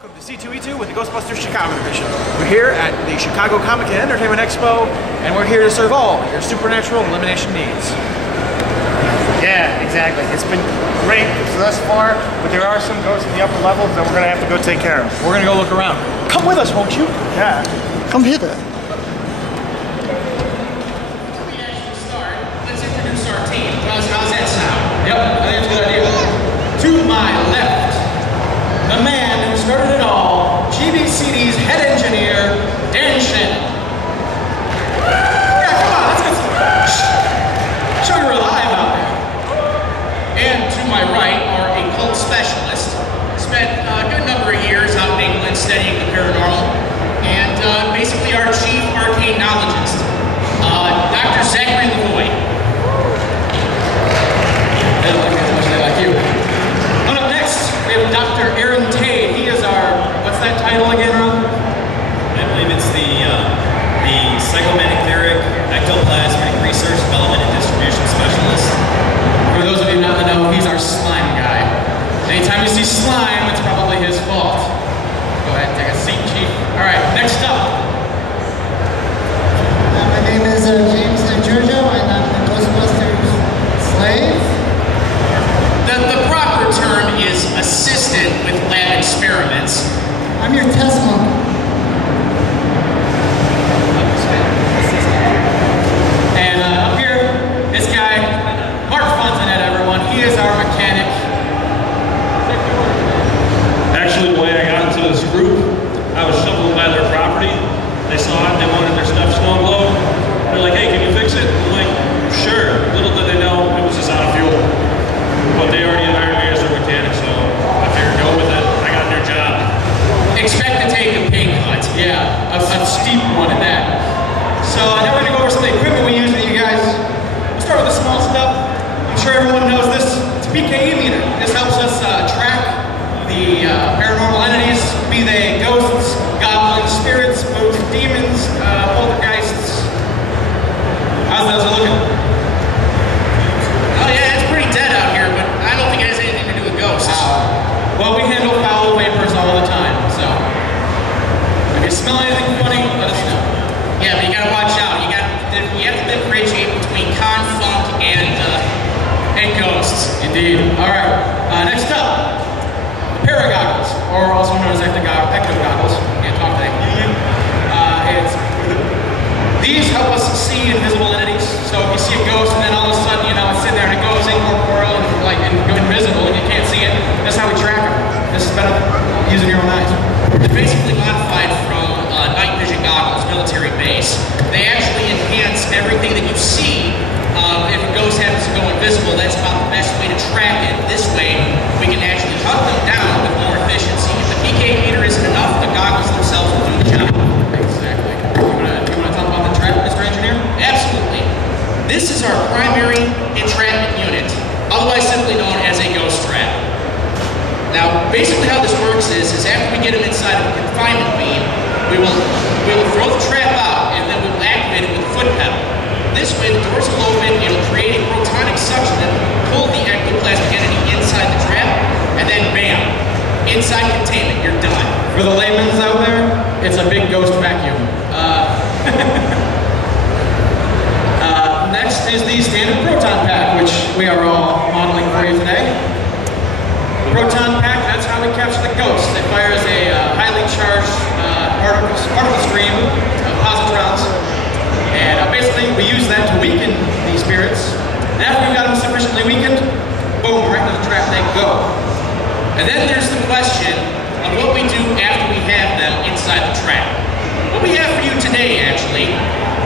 Welcome to C2e2 with the Ghostbusters Chicago Division. We're here at the Chicago Comic and Entertainment Expo, and we're here to serve all your supernatural elimination needs. Yeah, exactly. It's been great thus far, but there are some ghosts in the upper levels that we're going to have to go take care of. We're going to go look around. Come with us, won't you? Yeah. Come hither. Before we actually start, let's introduce our team. How's that sound? Yep, I think it's a good idea. To my left, the man who started it all, GBCD's head engineer, Dan Shannon. Yeah, come on, let's get some. Show you're alive out there. And to my right, our occult specialist. Spent a good number of years out in England studying the paranormal. And basically our chief arcane knowledgeist, Dr. Zachary Lavoie. They don't like me as much as they like you. Coming up next, we have Dr. Aaron Tate. He is our, what's that title again, Ron? I believe it's the psychomagnetic ectoplasmic research, development, and distribution specialist. For those of you not in the know, he's our slime guy. Anytime you see slime, it's probably his fault. Go ahead, take a seat, Chief. All right, next up. My name is James Giorgio, and I'm the Ghostbusters slave. The proper term is assistant with lab experiments. I'm your test monkey. And up here, this guy, Mark Fontanet, everyone. He is our mechanic. Actually, the way I got into this group, I was shoveling by their property. They saw it, they wanted their stuff snow blown. They're like, hey, can you fix it? I'm like, sure. Little did they know it was just out of fuel. But they already hired me as their mechanic, so I figured go with it. I got their job. Expect to take a pay cut. Yeah, a steep one at that. So now we're going to go over some of the equipment we use with you guys. We'll start with the small stuff. I'm sure everyone knows this. It's a PKE meter. This helps us track the paranormal entities, be they ghosts, goblins, spirits, spooks, demons, poltergeists. How's those looking? Oh yeah, it's pretty dead out here, but I don't think it has anything to do with ghosts. Well, we handle foul vapors all the time, so if you smell anything funny, let us know. Yeah, but you gotta watch out. You have to differentiate between con, funk, and ghosts. Indeed. All right. Next up, paragoggles, or also known as ecto goggles. Can't talk today. These help us see invisible entities. So if you see a ghost and then all of a sudden, it's sitting there and it goes incorporeal and go invisible and you can't see it, that's how we track them. This is better using your own eyes. They're basically modified from night vision goggles, military base. They actually enhance everything that you see. If a ghost happens to go invisible, that's about the best way to track it. This way, we can actually hunt them down with more efficiency. If the PK meter isn't enough, the goggles themselves will do the job. Exactly. You want to talk about the trap, Mr. Engineer? Absolutely. This is our primary entrapment unit, otherwise simply known as a ghost trap. Now, basically how this works is after we get them inside of a confinement beam, we will throw the trap out and then we will activate it with a foot pedal. This way, the doors will open, it'll create a protonic suction that will pull the ectoplasmic entity inside the trap, and then bam, inside containment, you're done. For the layman's out there, it's a big ghost vacuum. Next is the standard proton pack, which we are all modeling for you today. Proton pack, that's how we capture the ghost. It fires a highly charged particle stream of positrons. And basically, we use that to weaken these spirits. And after we've got them sufficiently weakened, boom, right into the trap they go. And then there's the question of what we do after we have them inside the trap. What we have for you today, actually,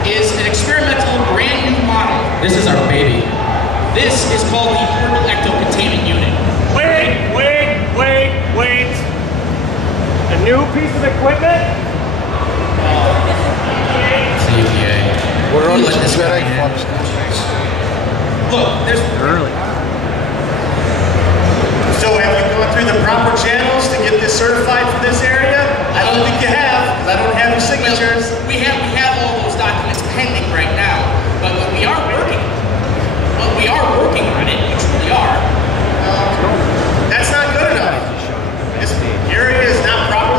is an experimental brand new model. This is our baby. This is called the Portable Ecto Containment Unit. Wait. A new piece of equipment? CPA. We're on Let this guy in. Look, there's Early. So have we gone through the proper channels to get this certified for this area? I don't think you have, because I don't have your signatures. We have all those documents pending right now, but we are working on it, which we are. That's not good enough. This area is not proper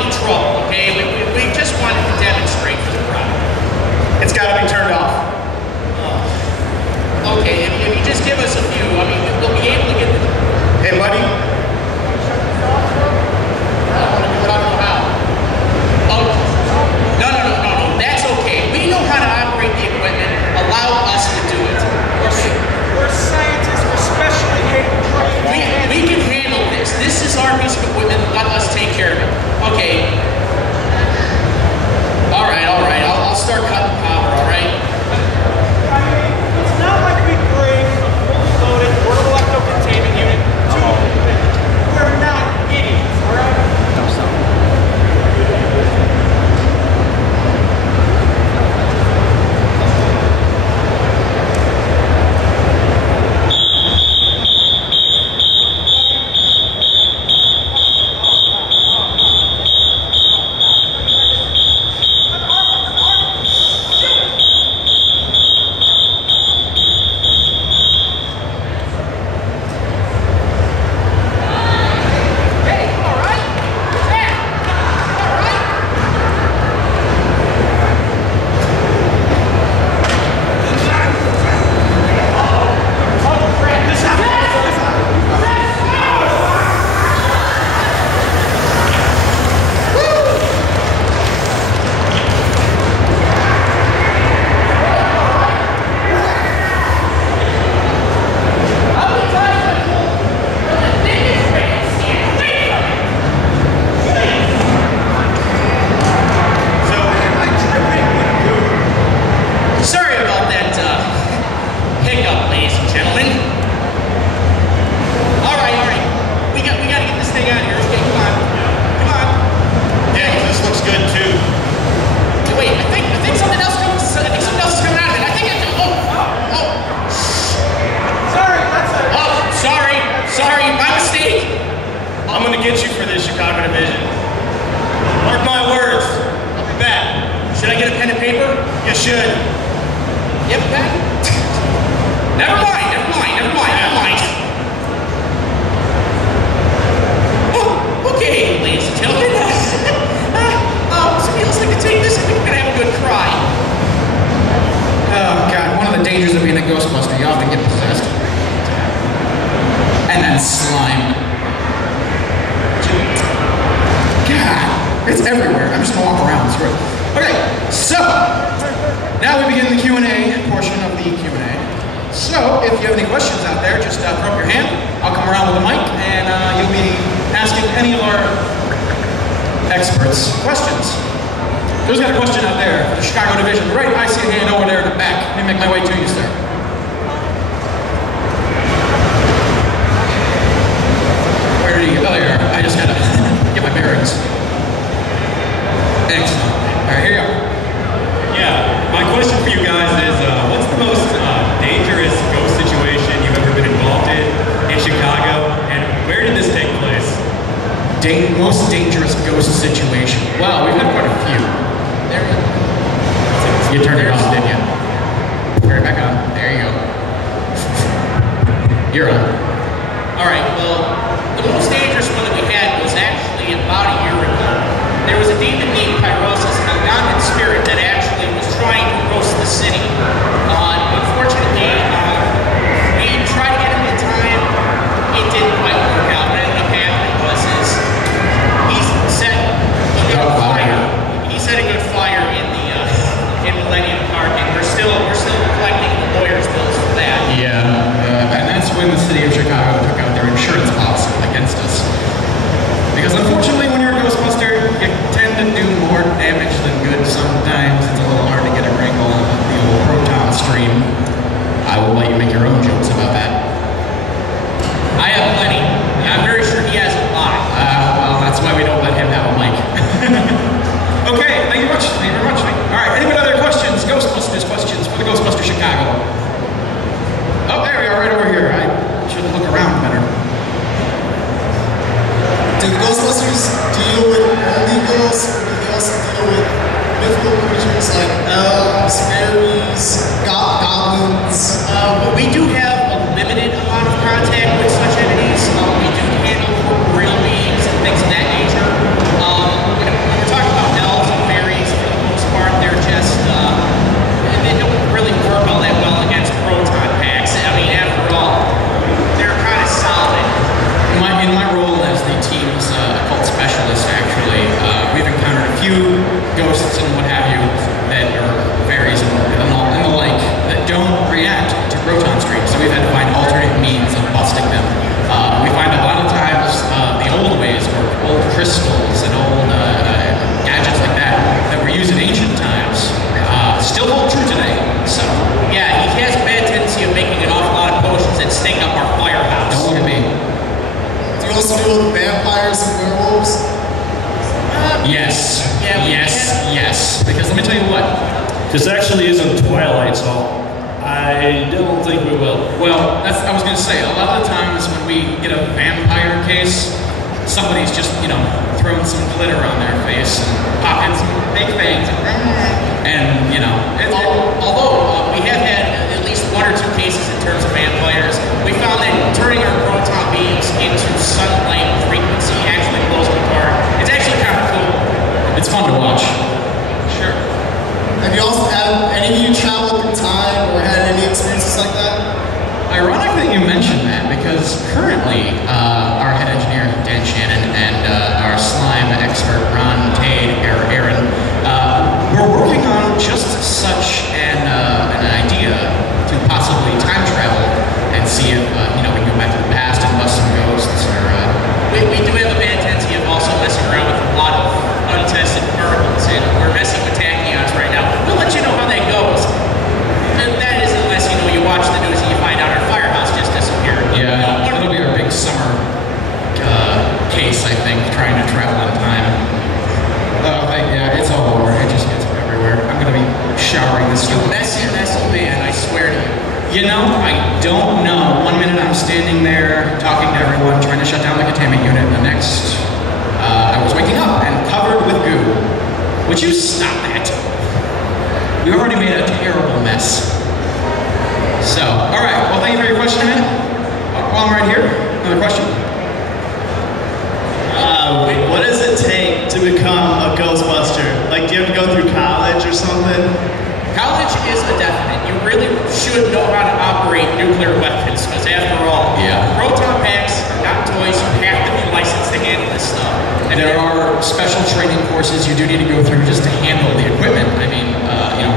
any trouble, okay? We just wanted to demonstrate for the crowd. It's got to be turned off. Okay, if you just give us a few, I mean, we'll be able to get the... Hey, buddy. I don't know how. Oh, no, that's okay. We know how to operate the equipment. Allow us to do it. We're scientists, we're specially trained. We can handle this. This is our piece of equipment. Let us take care of it. Okay. All right. I'll start cutting power, all right? It's not like we bring a fully loaded portable electro-containment unit to a convention. We're not idiots, all right? I'm gonna get you for this Chicago Division. Mark my words. I'll be back. Should I get a pen and paper? You should. Yep, back. Never mind. Oh, okay, ladies and gentlemen. Somebody else like to take this? I think we're gonna have a good cry. Oh, God, one of the dangers of being a Ghostbuster, you often get possessed. And then slime. God, it's everywhere. I'm just gonna walk around, screw it. Okay, so, now we begin the Q&A portion of the Q&A. So, if you have any questions out there, just throw up your hand. I'll come around with the mic, and you'll be asking any of our experts questions. Who's got a question out there for the Chicago Division? Right, I see a hand over there in the back. Let me make my way to you, sir. Where did he go? Oh, there you are. I just gotta get my bearings. Excellent. All right, here you go. Yeah, my question for you guys is, what's the most dangerous ghost situation you've ever been involved in Chicago, and where did this take place? Most dangerous ghost situation. Well, we've had quite a few. There we go. You turned it off, didn't you? Turn it back on. There you go. You're on. All right, well, the most dangerous one that we had was actually about a year ago. There was a demon named Pyrosis, an ungodly spirit that actually was trying to roast the city. Unfortunately, we tried to get him in time. It didn't quite work out. What ended up happening was he set a good fire in the in Millennium Park, and we're still collecting the lawyers' bills for that. Yeah, and that's when the city of Chicago took out their insurance policy against us. Because unfortunately, when you're a Ghostbuster, you tend to do more damage than good. Sometimes it's a little hard to get a wrinkle on the old proton stream. I will let you make your own jokes about that. I have plenty. I'm very sure he has a lot. Well, that's why we don't let him have a mic. Okay, thank you very much. All right, anyone other questions? Ghostbusters questions for the Ghostbusters Chicago. Oh, there we are, right over here. I should look around better. Do the Ghostbusters deal with only ghosts, or do they also deal with mythical creatures like elves, fairies, goblins? We do have a limited amount of contact with such entities. We do handle corporeal beings and things of that nature. Yeah. Yes. Because let me tell you what. This actually isn't Twilight, so I don't think we will. Well, I was going to say, a lot of the times when we get a vampire case, somebody's just, throwing some glitter on their face and popping some big fangs. And, although we have had at least 1 or 2 cases in terms of vampires, we found that turning our proton beams into sunlight frequency actually blows them apart. It's actually kind of cool. It's fun to watch. Sure. Have any of you traveled through time or had any experiences like that? Ironic that you mentioned that, because currently our head engineer, Dan Shannon, and our slime expert, Ron Aaron, we're working on just such an idea to possibly time travel and see if we can go back to the past and bust some ghosts. Or we do have a bad tendency of also messing around with a lot of untested particles, and we're messing with tachyons right now. We'll let you know how that goes. And that is unless you watch the news and you find out our firehouse just disappeared. Yeah, that'll be our big summer case, I think, trying to travel in time. It's all over. It just gets everywhere. I'm gonna be showering this stuff. You messy man, I swear to you. I don't know. 1 minute I'm standing there talking to everyone, trying to shut down the containment unit, and the next I was waking up and covered with goo. Would you stop that? We already made a terrible mess. So, all right. Well, thank you for your question, man. While I'm right here, another question. What does it take to become a Ghostbuster? Like, do you have to go through college or something? College is a definite. You really should know how to operate nuclear weapons, because after all, proton packs are not toys. You have to be licensed to handle this stuff. And there are special training courses you do need to go through just to handle the equipment. I mean,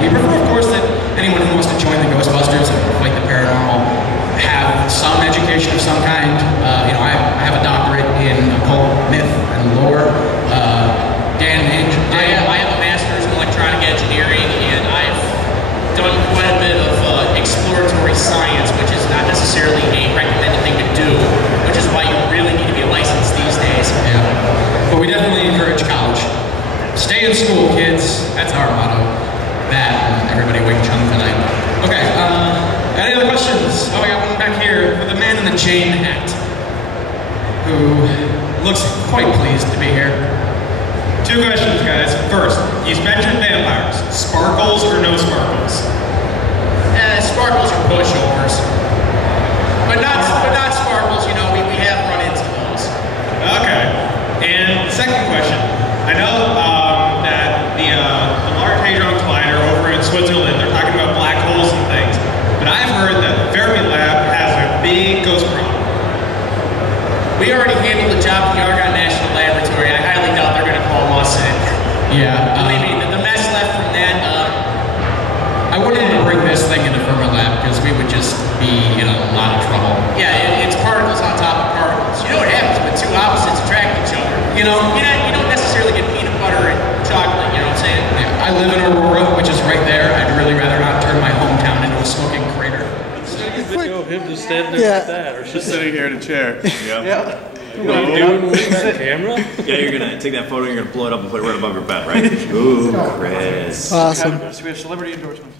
we prefer, of course, that anyone who wants to join the Ghostbusters and fight the paranormal have some education of some kind. I have a doctorate in occult myth and lore. I have a master's in electronic engineering, and I've done quite a bit of exploratory science, which is not necessarily a recommended thing to do, which is why you really need to be licensed these days. Yeah. But we definitely encourage college. Stay in school, kids. That's our motto. That and everybody wing chun tonight. Okay, any other questions? Oh, I got one back here for the man in the chain hat, who looks quite pleased to be here. 2 questions, guys. First, you mentioned vampires. Sparkles or no sparkles? Sparkles are pushovers. But not sparkles, we have run into those. Okay. And second question. I know that the Large Hadron Collider over in Switzerland, they're talking about black holes and things. But I've heard that the Fermilab has a big ghost problem. We already handled the job at the Argonne National Laboratory. I highly doubt they're going to call us in. Yeah. Believe me, the mess left from that, I wouldn't even bring this thing into Fermilab because we would just be in a lot of trouble. Yeah, it's particles on top of particles. You know what happens when 2 opposites attract each other? You don't necessarily get peanut butter and chocolate, you know what I'm saying? Yeah, I live in Aurora, which is right there. I'd really rather not turn my hometown into a smoking crater. Video of him just standing there like that, or just sitting here in a chair. Yeah. What are you doing with that camera? Yeah, you're gonna take that photo, you're gonna blow it up and put it right above your bed, right? Ooh, Chris. Awesome. So we have celebrity endorsements.